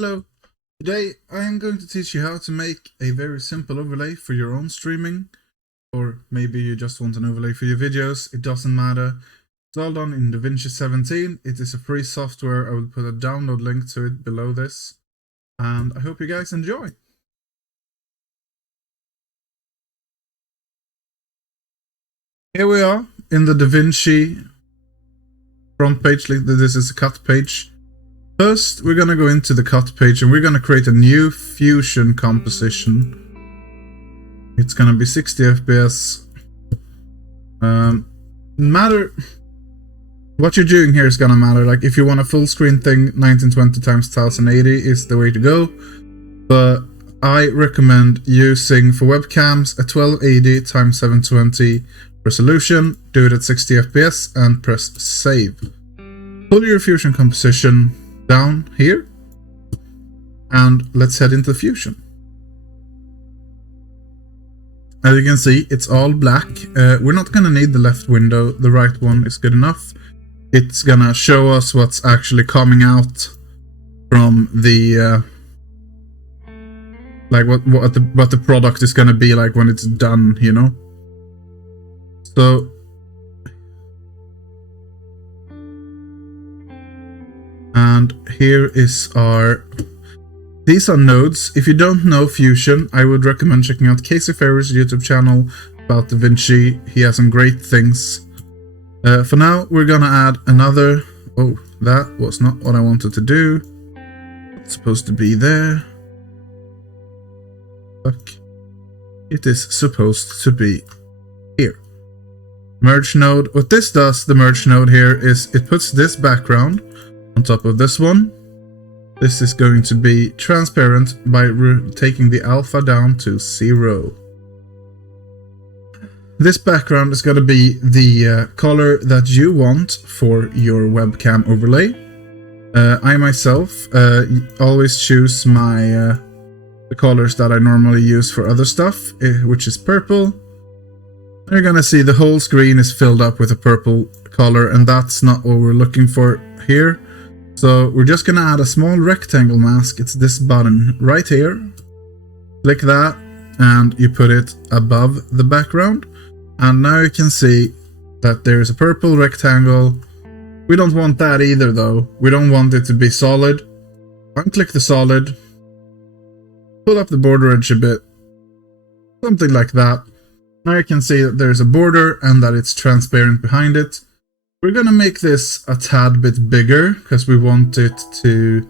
Hello, today I am going to teach you how to make a very simple overlay for your own streaming, or maybe you just want an overlay for your videos, it doesn't matter. It's all done in DaVinci 17, it is a free software. I will put a download link to it below this, and I hope you guys enjoy. Here we are in the DaVinci front page. This is a cut page. First, we're gonna go into the cut page and we're gonna create a new fusion composition. It's gonna be 60 FPS. What you're doing here is gonna matter. Like if you want a full screen thing, 1920 x 1080 is the way to go. But I recommend using for webcams a 1280 x 720 resolution. Do it at 60 FPS and press save. Pull your fusion composition down here and let's head into Fusion. As you can see, it's all black. We're not gonna need the left window, the right one is good enough. It's gonna show us what's actually coming out from the like what the product is gonna be like when it's done, you know. So and here is these are nodes. If you don't know Fusion, I would recommend checking out Casey Ferry's YouTube channel about DaVinci. He has some great things. For now, we're gonna add another. Oh, that was not what I wanted to do. It's supposed to be there. Fuck. It is supposed to be here. Merge node. What this does, the merge node here, is it puts this background on top of this one. This is going to be transparent by taking the alpha down to 0. This background is going to be the color that you want for your webcam overlay. I myself always choose the colors that I normally use for other stuff, which is purple. You're going to see the whole screen is filled up with a purple color, and that's not what we're looking for here. So we're just gonna add a small rectangle mask. It's this button right here. Click that and you put it above the background. And now you can see that there's a purple rectangle. We don't want that either though. We don't want it to be solid. Unclick the solid. Pull up the border edge a bit. Something like that. Now you can see that there's a border and that it's transparent behind it. We're gonna make this a tad bit bigger because we want it to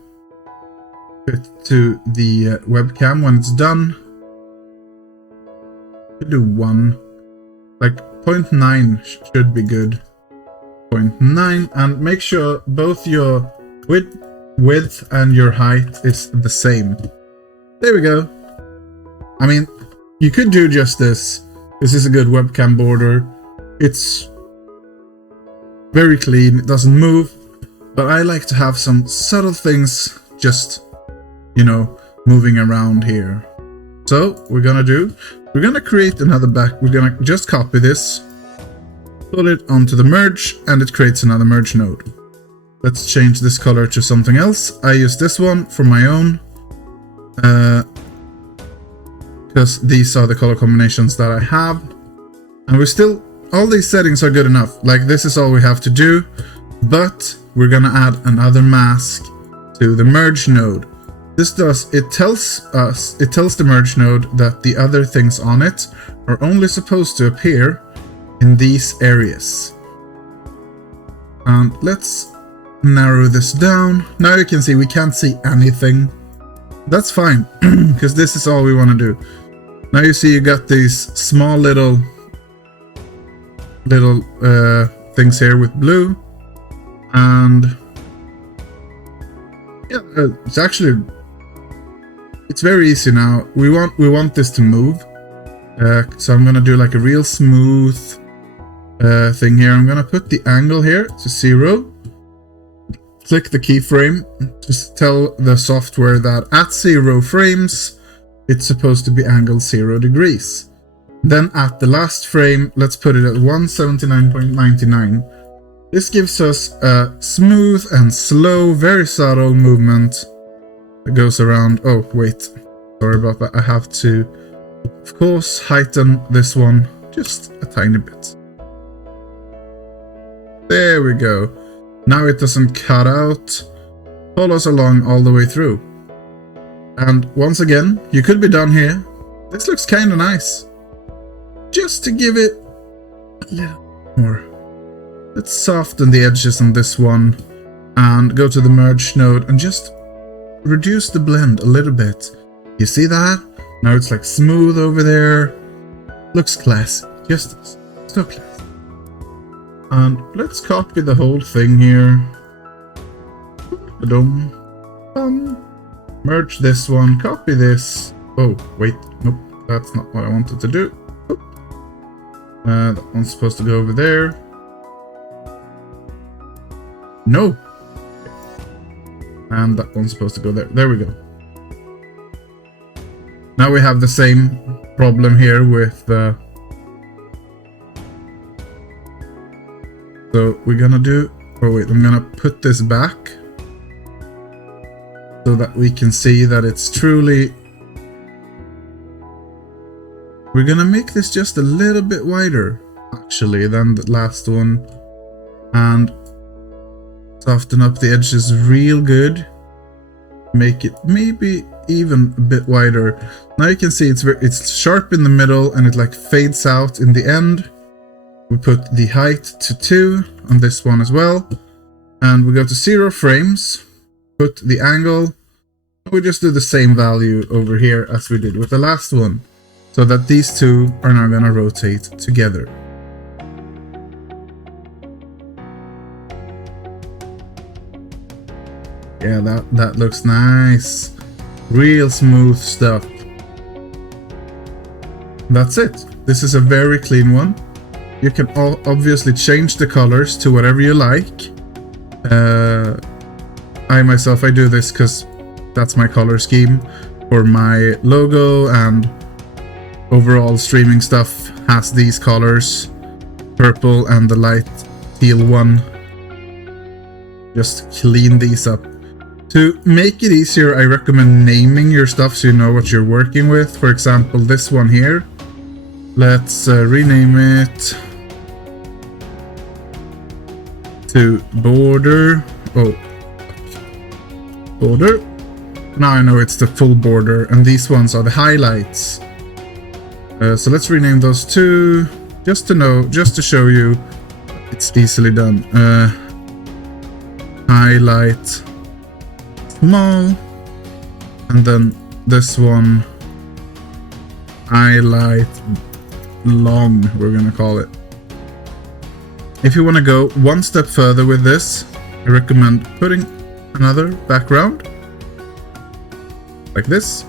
fit to the webcam when it's done. We'll do 1, like 0.9 should be good. 0.9, and make sure both your width and your height is the same. There we go. I mean, you could do just this. This is a good webcam border. It's very clean, it doesn't move, but I like to have some subtle things just, you know, moving around here. So we're gonna create another we're gonna just copy this, put it onto the merge, and it creates another merge node. Let's change this color to something else. I use this one for my own, because these are the color combinations that I have, and all these settings are good enough. Like this is all we have to do, but we're gonna add another mask to the merge node. It tells the merge node that the other things on it are only supposed to appear in these areas. And let's narrow this down. Now you can see we can't see anything. That's fine, because this is all we want to do. Now you see you got these small little things here with blue, and yeah, it's very easy now. We want this to move, so I'm gonna do like a real smooth thing here. I'm gonna put the angle here to 0. Click the keyframe. Just tell the software that at 0 frames it's supposed to be angled 0 degrees. Then at the last frame, let's put it at 179.99. This gives us a smooth and slow, very subtle movement that goes around. Oh, wait. Sorry about that. I have to, of course, heighten this one just a tiny bit. There we go. Now it doesn't cut out. Follows along all the way through. And once again, you could be done here. This looks kind of nice. Just to give it a little more. Let's soften the edges on this one and go to the merge node and just reduce the blend a little bit. You see that? Now it's like smooth over there. Looks classy. Just so classy. And let's copy the whole thing here. Merge this one, copy this. Oh, wait, nope, that's not what I wanted to do. That one's supposed to go over there. No. And that one's supposed to go there. There we go. Now we have the same problem here with so we're gonna do, oh wait, I'm gonna put this back so that we can see that it's truly, we're gonna make this just a little bit wider actually than the last one and soften up the edges real good, make it maybe even a bit wider. Now you can see it's sharp in the middle and it like fades out in the end. We put the height to 2 on this one as well. And we go to 0 frames, put the angle. We just do the same value over here as we did with the last one. So that these two are now going to rotate together. Yeah, that looks nice. Real smooth stuff. That's it. This is a very clean one. You can obviously change the colors to whatever you like. I do this because that's my color scheme for my logo, and overall streaming stuff has these colors, purple and the light teal one. Just clean these up. To make it easier, I recommend naming your stuff so you know what you're working with. For example, this one here. Let's rename it to border. Oh, border. Now I know it's the full border, and these ones are the highlights. So let's rename those two, just to show you it's easily done. Highlight small, and then this one highlight long, we're gonna call it. If you want to go one step further with this, I recommend putting another background like this.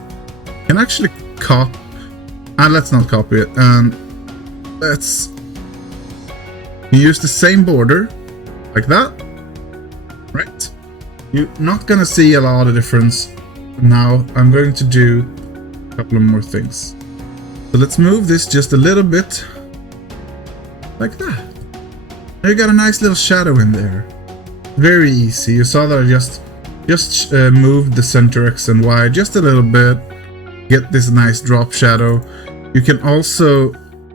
You can actually copy, and let's not copy it, and let's use the same border like that, right? You're not gonna see a lot of difference. Now I'm going to do a couple of more things. So let's move this just a little bit like that. Now you got a nice little shadow in there. Very easy. You saw that I just moved the center X and Y just a little bit. Get this nice drop shadow. You can also,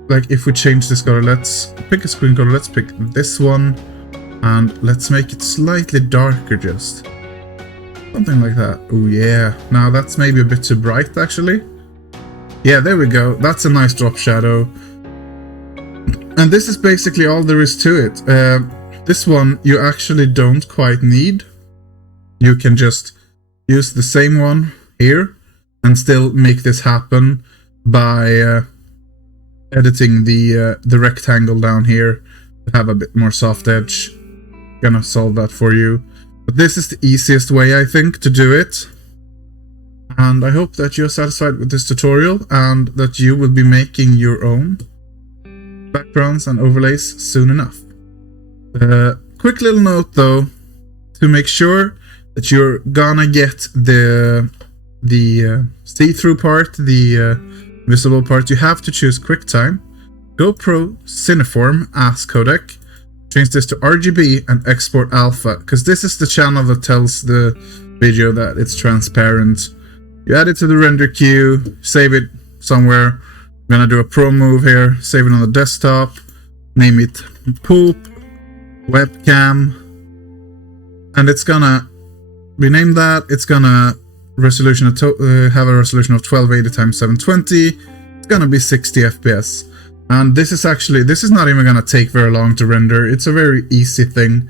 like, if we change this color, let's pick a screen color. Let's pick this one and let's make it slightly darker, just something like that. Oh yeah. Now that's maybe a bit too bright actually. Yeah, there we go. That's a nice drop shadow. And this is basically all there is to it. This one you actually don't quite need. You can just use the same one here and still make this happen by editing the rectangle down here to have a bit more soft edge. Gonna solve that for you. But this is the easiest way, I think, to do it. And I hope that you're satisfied with this tutorial and that you will be making your own backgrounds and overlays soon enough. Quick little note though, to make sure that you're gonna get the see-through part, the visible part, you have to choose QuickTime, GoPro Cineform as codec, change this to RGB and export alpha, because this is the channel that tells the video that it's transparent. You add it to the render queue, save it somewhere. I'm gonna do a pro move here, save it on the desktop, name it poop webcam, and it's gonna rename that. It's gonna have a resolution of 1280 x 720. It's gonna be 60 FPS. And this is not even gonna take very long to render. It's a very easy thing.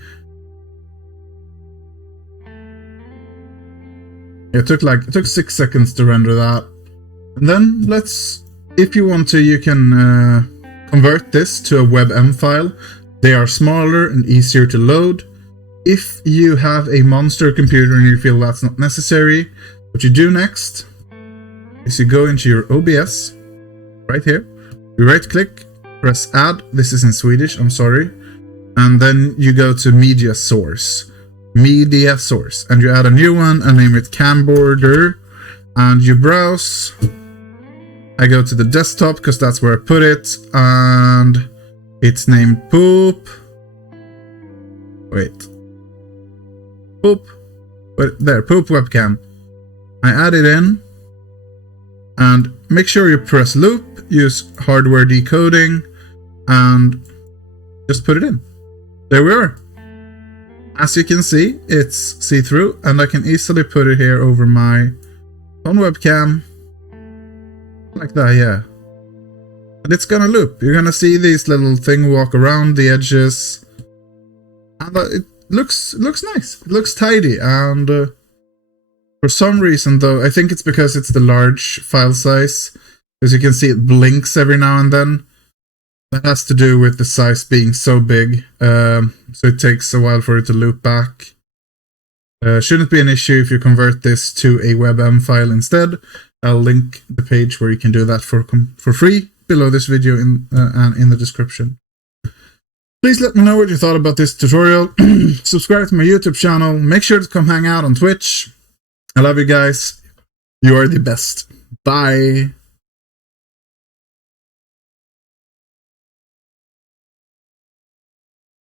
It took 6 seconds to render that. And then if you want to, you can convert this to a WebM file. They are smaller and easier to load. If you have a monster computer and you feel that's not necessary, what you do next is you go into your OBS right here. You right click, press add. This is in Swedish, I'm sorry. And then you go to media source, and you add a new one and name it camborder, and you browse. I go to the desktop because that's where I put it, and it's named poop. Poop webcam. I add it in, and make sure you press loop, use hardware decoding, and just put it in. There we are. As you can see, it's see-through, and I can easily put it here over my phone webcam. Like that, yeah. And it's gonna loop. You're gonna see these little thing walk around the edges. And it looks nice. It looks tidy, and for some reason though, I think it's because it's the large file size. As you can see, it blinks every now and then. That has to do with the size being so big, so it takes a while for it to loop back. Shouldn't be an issue if you convert this to a WebM file instead. I'll link the page where you can do that for free below this video and in the description. Please let me know what you thought about this tutorial. Subscribe to my YouTube channel. Make sure to come hang out on Twitch. I love you guys. You are the best. Bye.